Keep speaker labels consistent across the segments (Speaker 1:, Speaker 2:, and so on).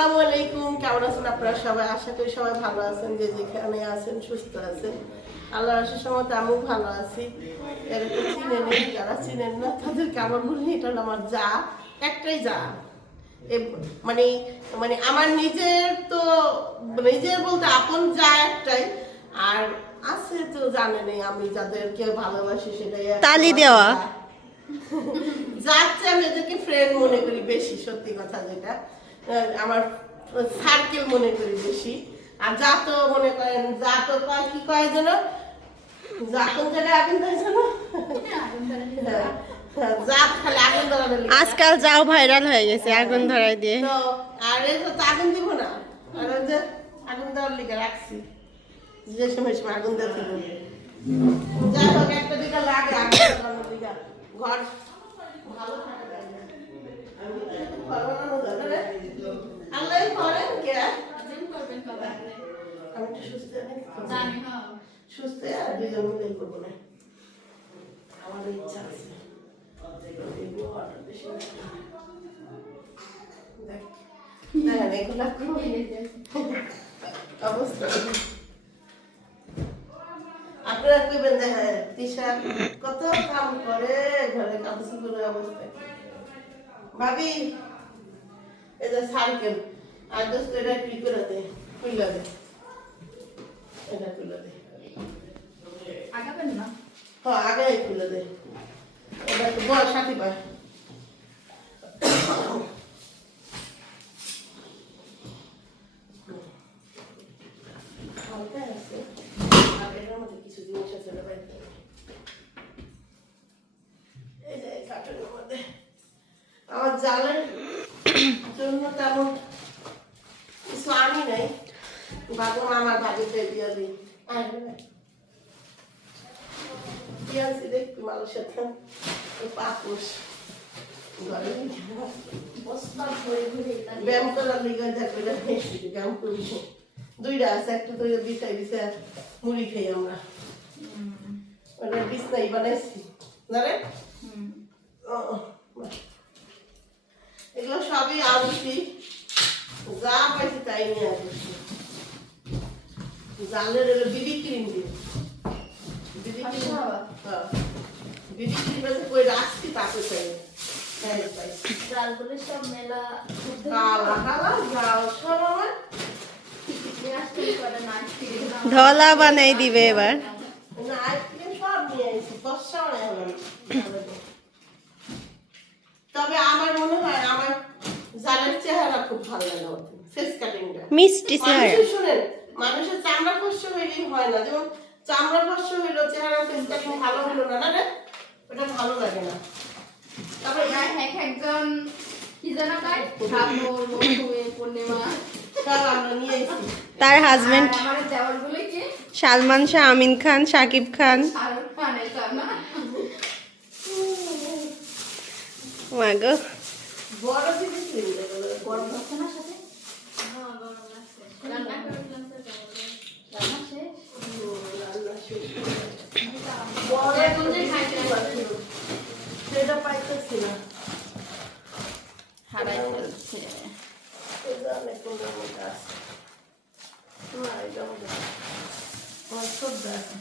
Speaker 1: আসসালামু আলাইকুম কেমন আছেন আপনারা সবাই? আশা করি সবাই ভালো আছেন যে যেখানে আছেন সুস্থ আছেন। আল্লাহ আসার সময় আমিও ভালো আছি। এর তো চিনে নেই যারা চিনেন না তাদেরকে আমার বলি এটা হলো আমার যা একটাই যা। মানে মানে আমার নিজের তো নিজের বলতে আপন যা একটাই। আর আছে তো জানেনই আমি যাদেরকে ভালোবাসি সেটাই
Speaker 2: তালি দেওয়া।
Speaker 1: যাচ্ছে আমি এদেরকে ফ্রেন্ড মনে করি বেশি সত্যি কথা যেটা। আমার সার্কেল মনে করি বেশি। আর যা তো মনে করেন যা তো কয় কি কয় যেন? যা কোন জায়গায় আগুন দেয় যেন? হ্যাঁ, হ্যাঁ, জাত খালি আগুন ধরানো।
Speaker 2: আজকাল যাও ভাইরাল হয়ে গেছে আগুন ধরাই দিয়ে।
Speaker 1: আর এই তো আগুন দিব না আর যে আগুন দেওয়ার লিগে রাখছি। যে সময় সময় আগুন দেওয়া থেকে যাই হোক একটা দিকে লাগে আগুন ঘর ভালো থাকে যায় না। আমি তো বানানো যাবে রে। আল্লাহই করেন কে? আমি একটু সুস্থ হয়ে থাকি। সুস্থ হয়ে আর দুজন মিলেই করব না। আমার ইচ্ছা আছে। তিশা কত কাম করে ঘরে করে অবস্থায় ভাবি, এই যে সাইকেল আর দোস্ত, এটা কি করে দে? খুইলা দে। এটা খুলে দে। হ্যাঁ আগে খুলে দে। এটা তো বড় সাথী পায় আমার জালের জন্য তেমন কিছু আনি নাই। বাবু আমার ভাবিতে দিয়ে দিই। মানুষের সাথে পাপুস ব্যায়াম করার লিগে দেখবে ব্যায়াম করি দুইটা আছে একটা তো বিছাই দিছে মুড়ি খাই আমরা। ওটা বিছনাই বানাইছি। জানেন? এগুলো সবই আনছি যা পাইছি তাই নিয়ে আসছি জালের এলো বিবি ক্রিম দিয়ে। বিবি ক্রিম। হ্যাঁ হ্যাঁ
Speaker 2: ধলা বানাই দিবে এবার।
Speaker 1: তবে আমার মনে হয় আমার জালের চেহারা খুব ভালো লাগে ফেস কাটিংটা
Speaker 2: মিষ্টি চেহারা
Speaker 1: মানুষের চামড়া ফস্য হইলেই হয় না। যেমন চামড়া হইল চেহারা ভালো হইল না না রে? ওটা ভালো লাগে না। তারপরে সব আমরা নিয়ে এসেছি।
Speaker 2: তার হাজবেন্ড সালমান শাহ আমিন খান সাকিব খান।
Speaker 1: বড় জিনিস কিনতে গেলে বড় রান্না শেষ বড় এখন যে খাইতে পারছিল সেটা পাইতেছি না এটা অনেক সুন্দর মতো আছে না এটা মতো আমার সদ্য আছে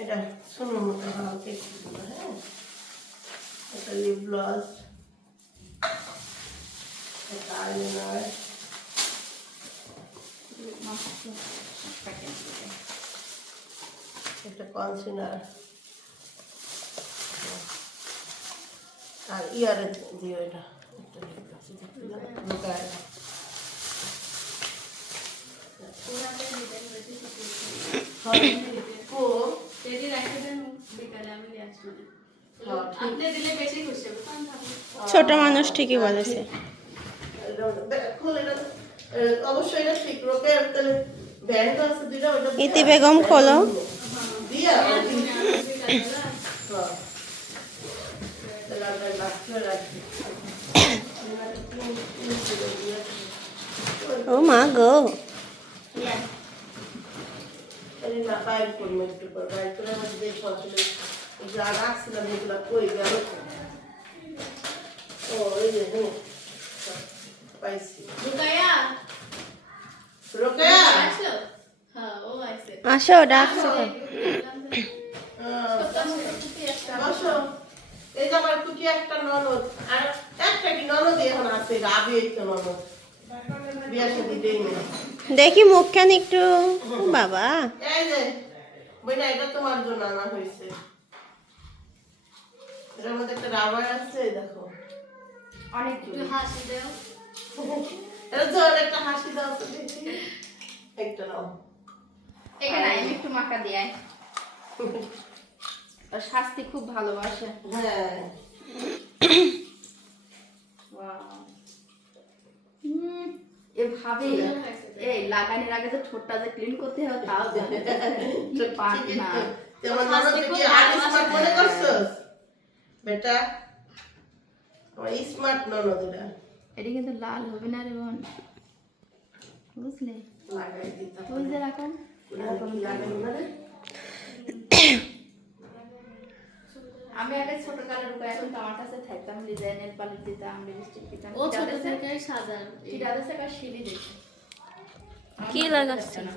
Speaker 1: এটা সুন্দর মতো হালকা একটু দিলো, হ্যাঁ এটা লিপ গ্লস এটা আইলাইনার এটা কনসিলার আর ইয়ারে দিও এটা একটা লুকায়
Speaker 2: ছোট মানুষ ঠিকই বলেছে। ইতি বেগম খোলো। ও মা গো আসো ডাকছো দেখি মুখখান একটু বাবা।
Speaker 1: একটা
Speaker 2: অনেক
Speaker 3: একটু হাসি দাও
Speaker 1: একটা হাসি দাও
Speaker 2: এখানে আমি একটু মাখা দিয়ে আর শাস্তি খুব ভালোবাসে।
Speaker 1: হ্যাঁ।
Speaker 2: এভাবে এই লাগানোর আগে ঠোঁটটা যে ক্লিন করতে হয় তাও জানে না।
Speaker 1: তেমন ননদ কি আর স্মার্ট মনে করছস বেটা আমার স্মার্ট ননদ এটা
Speaker 2: এটা কিন্তু লাল হবে না রে বোন। বুঝলে?
Speaker 1: লাগাই দিতাম
Speaker 2: বুঝতে রাখুন
Speaker 1: লাগাই না রে
Speaker 2: আমি আগে ছোট কালের রূপে এখন তো আমার কাছে থাকতাম ডিজাইনের পালিশ দিতাম লিপস্টিক দিতাম।
Speaker 3: ও ছোট থেকে সাজান
Speaker 2: চিটা দেশে একটা সিঁড়ি দিচ্ছে
Speaker 3: কি লাগাচ্ছে?
Speaker 2: না।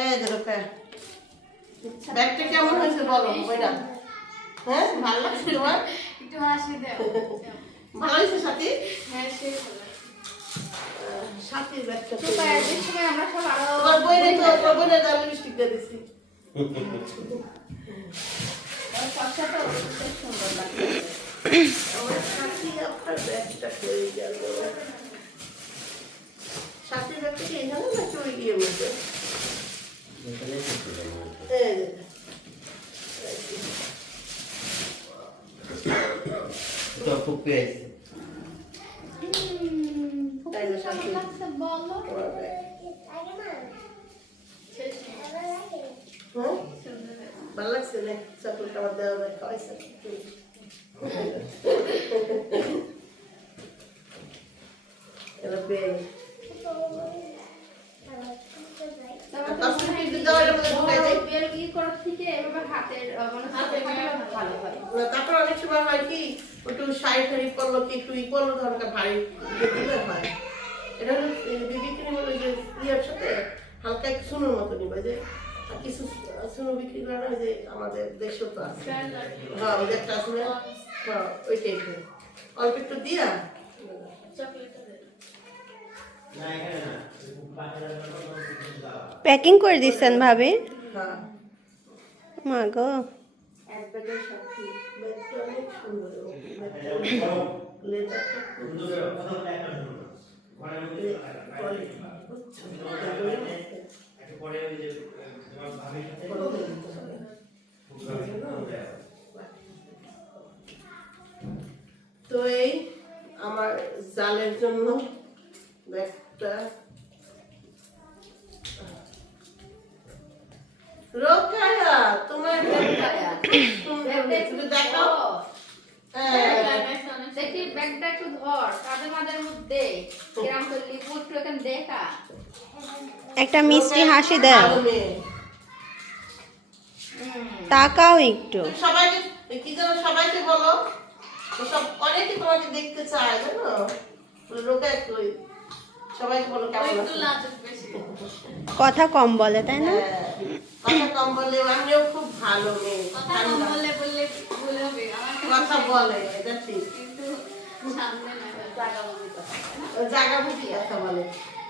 Speaker 1: এই যে রোকা ব্যাগটা কেমন হয়েছে বলো বইনা হ্যাঁ ভালো লাগছে তোমার?
Speaker 3: একটু হাসি দাও
Speaker 1: ভালো হয়েছে সাথী?
Speaker 3: হ্যাঁ সেই ভালো।
Speaker 1: সাথীর ব্যাগটা
Speaker 2: তো সময় আমরা সব আরও
Speaker 1: তোমার বইনে তো তোমার বইনে দাম লিপস্টিক দিয়ে দিছি
Speaker 2: ফর্সা তো খুব সুন্দর লাগছে
Speaker 1: আমার সাথী আপনার ব্যাগটা হয়ে গেল সাথীর ব্যাগটা কি এখানে না চলে গিয়ে মধ্যে এই যে। তাই না সাথী
Speaker 2: লাগছে বলো
Speaker 1: তোমার ব্যাগ হ্যাঁ ভালো লাগছে না চকলেট আমার দেওয়া যায় খাওয়াইছে এবার বেল তারপর কি দেওয়া এটার মধ্যে ঢুকাই দেয়
Speaker 2: বেল কি করার থেকে এভাবে হাতের আহ, মানে হাতে মাখলে ভালো হয়
Speaker 1: না, তারপর অনেক সময় হয় কি একটু শাড়ি পরলো কি একটু ই তখন ভারী দিলে হয় এটা হলো বিবি ক্রিম হলো যে ইয়ের সাথে হালকা একটু সুনোর মতো নিবে যে কিছু বিক্রি করে না ওই যে আমাদের দেশেও তো আছে। হ্যাঁ ওই যে একটা আছে না? হ্যাঁ ওই টাইপের অল্প একটু দিয়া।
Speaker 2: প্যাকিং করে দিচ্ছেন ভাবি?
Speaker 1: হ্যাঁ।
Speaker 2: মা গো।
Speaker 1: এক তো এই আমার জালের জন্য ব্যাগটা। রোকায়া তোমার ব্যাগটা। খুব তুমি দেখাও। হ্যাঁ
Speaker 2: দেখি ব্যাগটা একটু ধর কাদের মাদের মধ্যে। কিরাম করলি পুত্র এখানে দেখা। একটা মিষ্টি হাসি দাও। তাকাও একটু।
Speaker 1: সবাইকে কি যেন সবাইকে বলো? সব অনেকে তোমাকে দেখতে চায় জানো? সবাইকে বলো কেমন
Speaker 3: একটু
Speaker 2: কথা কম বলে তাই না?
Speaker 1: হ্যাঁ, কথা কম বলে আমিও খুব ভালো মেয়ে।
Speaker 3: কথা কম
Speaker 1: ঠান্ডা।
Speaker 3: বললে বললে ভুল হবে
Speaker 1: কথা বলে এটা ঠিক।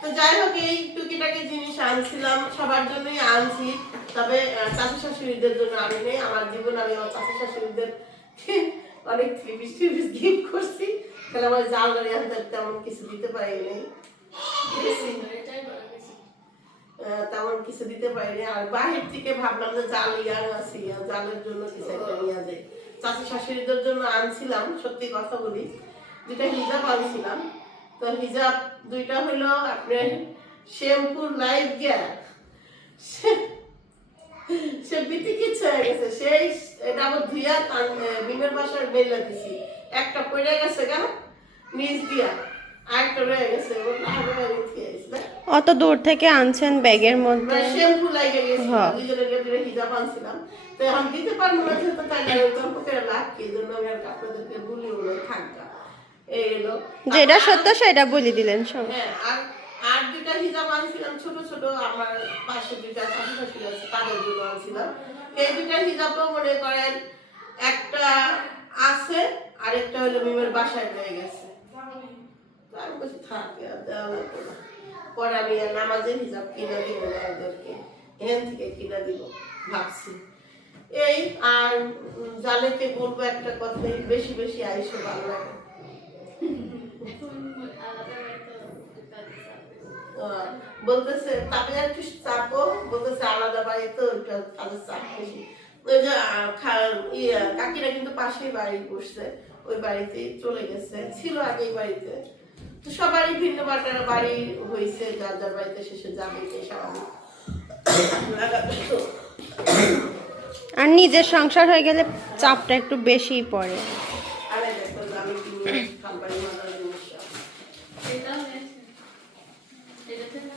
Speaker 1: তো যাই হোক, এই টুকিটাকি জিনিস আনছিলাম, সবার জন্যই আনছি। তবে চাচু শাশুড়িদের জন্য নেই। আমার জীবন, আমি আমার চাচু শাশুড়িদের অনেক গিফট করছি। তাহলে আমার জাল তেমন কিছু দিতে পারি নেই। তেমন কিছু দিতে পারিনি আর বাহির থেকে ভাবলাম যে জাল ইয়াং আছি জালের জন্য কিছু একটা নিয়ে যাই চাচি শাশুড়িদের জন্য আনছিলাম, সত্যি কথা বলি। দুইটা হিজাব আনছিলাম তো হিজাব দুইটা হলো আপনার শ্যাম্পুর লাইফ গিয়ার সে বিতি কিচ্ছু হয়ে গেছে। সেই এটা আবার ধুইয়া বিমের বাসার মেলা দিছি। একটা পড়ে গেছে গা নিচ দিয়া। আর রয়ে গেছে গেছে
Speaker 2: অত দূর থেকে আনছেন ব্যাগের মধ্যে?
Speaker 1: শ্যাম্পু লাগে গেছিল
Speaker 2: হ্যাঁ।
Speaker 1: দুজনের হিজাব আনছিলাম। তো এখন দিতে পারব না যেহেতু তাই না গল্প করে লাভ কি জন্য আমি আর আপনাদেরকে বলি বলে থাকা। এই এলো
Speaker 2: যেটা সত্য সেটা বলে দিলেন সব।
Speaker 1: হ্যাঁ আর হিজাব আনছিলাম ছোট ছোট আমার পাশে দুইটা শাশু শাশুড়ি আছে তাদের জন্য আনছিলাম। এই হিজাবও মনে করেন একটা আছে আরেকটা হলো মিমের বাসায় রয়ে গেছে। তো আমি বলছি থাকে আর দেওয়া লাগবে না। পরে আমি নামাজের হিসাব কিনে দিব না ওদেরকে। এখান থেকে কিনে দিব ভাবছি। এই আর জালেকে বলব একটা কথা বেশি বেশি আইসো ভালো লাগে
Speaker 3: আলাদা বাড়িতে কাজে যাবে।
Speaker 1: আহ, বলতেছে তাকে একটু চাপো। বলতেছে আলাদা বাড়িতে ওইটা তাদের চাপ বেশি। ওই যে ইয়ে, কাকিরা কিন্তু পাশেই বাড়ি করছে ওই বাড়িতেই চলে গেছে ছিল আগে বাড়িতে। তো সবারই ভিন্ন বাটার বাড়ি হয়েছে যার যার বাড়িতে শেষে যাবে স্বাভাবিক।
Speaker 2: আর নিজের সংসার হয়ে গেলে চাপটা একটু বেশিই পড়ে
Speaker 1: আরে দেখো আমি কিনে খাবারই মাদার জিনিস
Speaker 3: এটাও নিয়েছে। এটাতে না?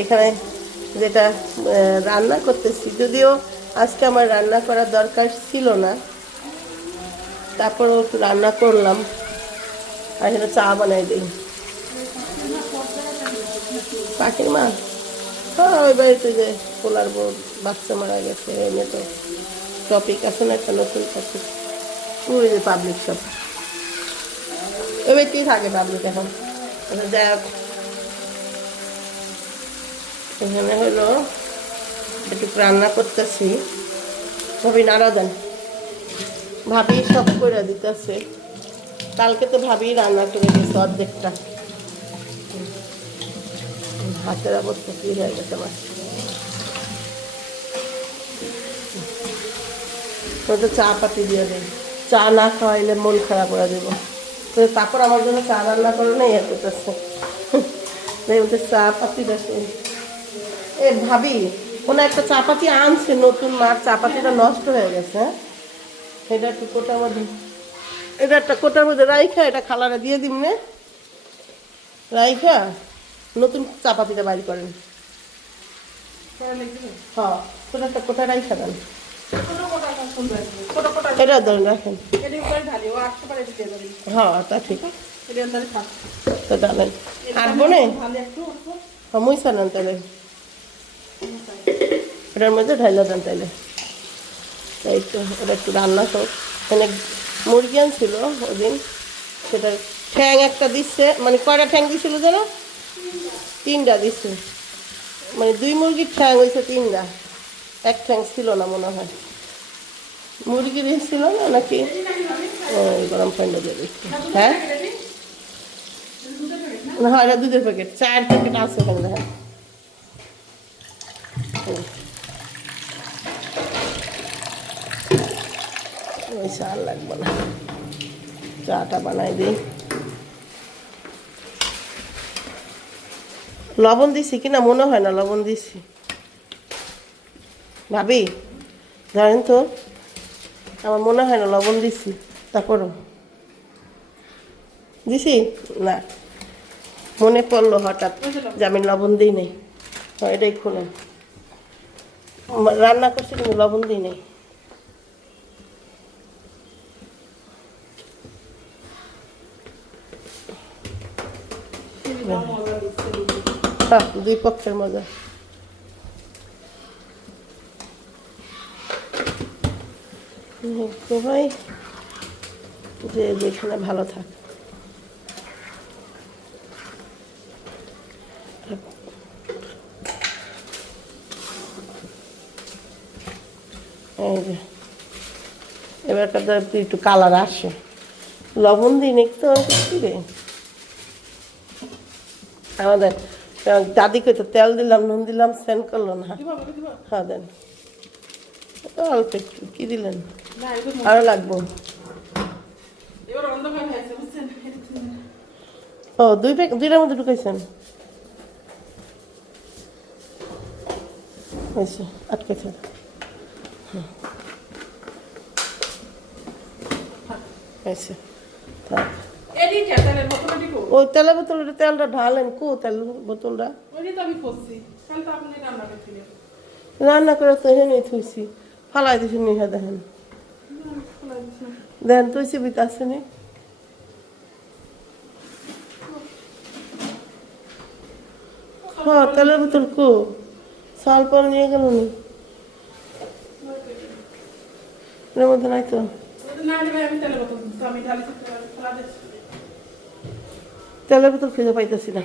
Speaker 1: এখানে যেটা রান্না করতেছি। যদিও আজকে আমার রান্না করার দরকার ছিল না। তারপরেও একটু রান্না করলাম। আর এখানে চা বানাই দিই। পাখির মা হ্যাঁ ওই বাড়িতে যে পোলার বউ বাচ্চা মারা গেছে এনে তো টপিক আছে না একটা নতুন টপিক ওই যে পাবলিক সব ওই বাড়িতেই থাকে পাবলিক এখন? আচ্ছা, যাই হোক। এখানে হলো একটু রান্না করতেছি। ভাবি নাড়া দেন। ভাবি সব করে দিতেছে। কালকে তো ভাবি রান্না করে দিয়েছে অর্ধেকটা। হাতের অবস্থা কি হয়ে গেছে আমার? তো চা পাতি দিয়ে দেয় চা না খাওয়াইলে মন খারাপ করে দেবো। তো তারপর আমার জন্য চা রান্না করে না ইয়ে করতেছে। চা পাতি দেখে। এ ভাবি কোনো একটা চা পাতি আনছে নতুন মার চা পাতিটা নষ্ট হয়ে গেছে। এটা একটু কোটার মধ্যে, এটা একটা কোটার মধ্যে রাইখা, এটা খালারে দিয়ে দিম নে। রাইখা, নতুন চাপাতিটা বাইর করেন। হ্যাঁ কোটা একটা কোটা রাইখা হ্যাঁ তা ঠিক। আর বনে হ্যাঁ মুইসা নেন তাহলে। এটার মধ্যে ঢাইলা দেন তাহলে তাই তো ওটা একটু রান্না হোক। এখানে মুরগি আনছিল ওদিন। সেটা ঠ্যাং একটা দিচ্ছে। মানে কয়টা ঠ্যাং দিছিল যেন তিনটা দিচ্ছে মানে দুই মুরগির ঠ্যাং হয়েছে তিনটা। এক ঠ্যাং ছিল না মনে হয়। মুরগির ছিল না নাকি? ওই গরম পানিটা দিয়ে দিচ্ছে হ্যাঁ? হয় এটা দুধের প্যাকেট চার প্যাকেট আছে এখানে দেখেন। ওই আর লাগবে না। চাটা বানাই দিই। লবণ দিছি কিনা, মনে হয় না লবণ দিছি। ভাবি জানেন তো, আমার মনে হয় না লবণ দিছি তারপরও দিছি? না। মনে পড়ল হঠাৎ, যে আমি লবণ দিই নেই। এটাই খুলে। রান্না করছি কিন্তু লবণ দিই নেই। হ্যাঁ, দুই পক্ষের মজা। সবাই যে যেখানে ভালো থাক এই যে এবার কাদা একটু কালার আসে। লবণ দিন একটু রে আমাদের দাদি কইতো তেল দিলাম নুন দিলাম সেন্ড করল না। হ্যাঁ দেন। অল্প একটু কি দিলেন? আরও লাগবো। ও দুই প্যাক দুইটার মধ্যে ঢুকাইছেন? হয়েছে আটকেছে হুম। হয়েছে থাক
Speaker 4: তেলের
Speaker 1: ওই তেলের বোতলটা তেলটা ঢালেন কো তেল বোতলটা।
Speaker 4: রান্না
Speaker 1: করে তো হেনে থুইছি। ফালাই দিছি নিহা দেখেন। দেখেন তুইছি বিত আছে নি। হ্যাঁ তেলের বোতল কো। সাল পাল নিয়ে গেল নি। এর মধ্যে নাই তো। তেলের বোতল খুঁজে পাইতেছি না।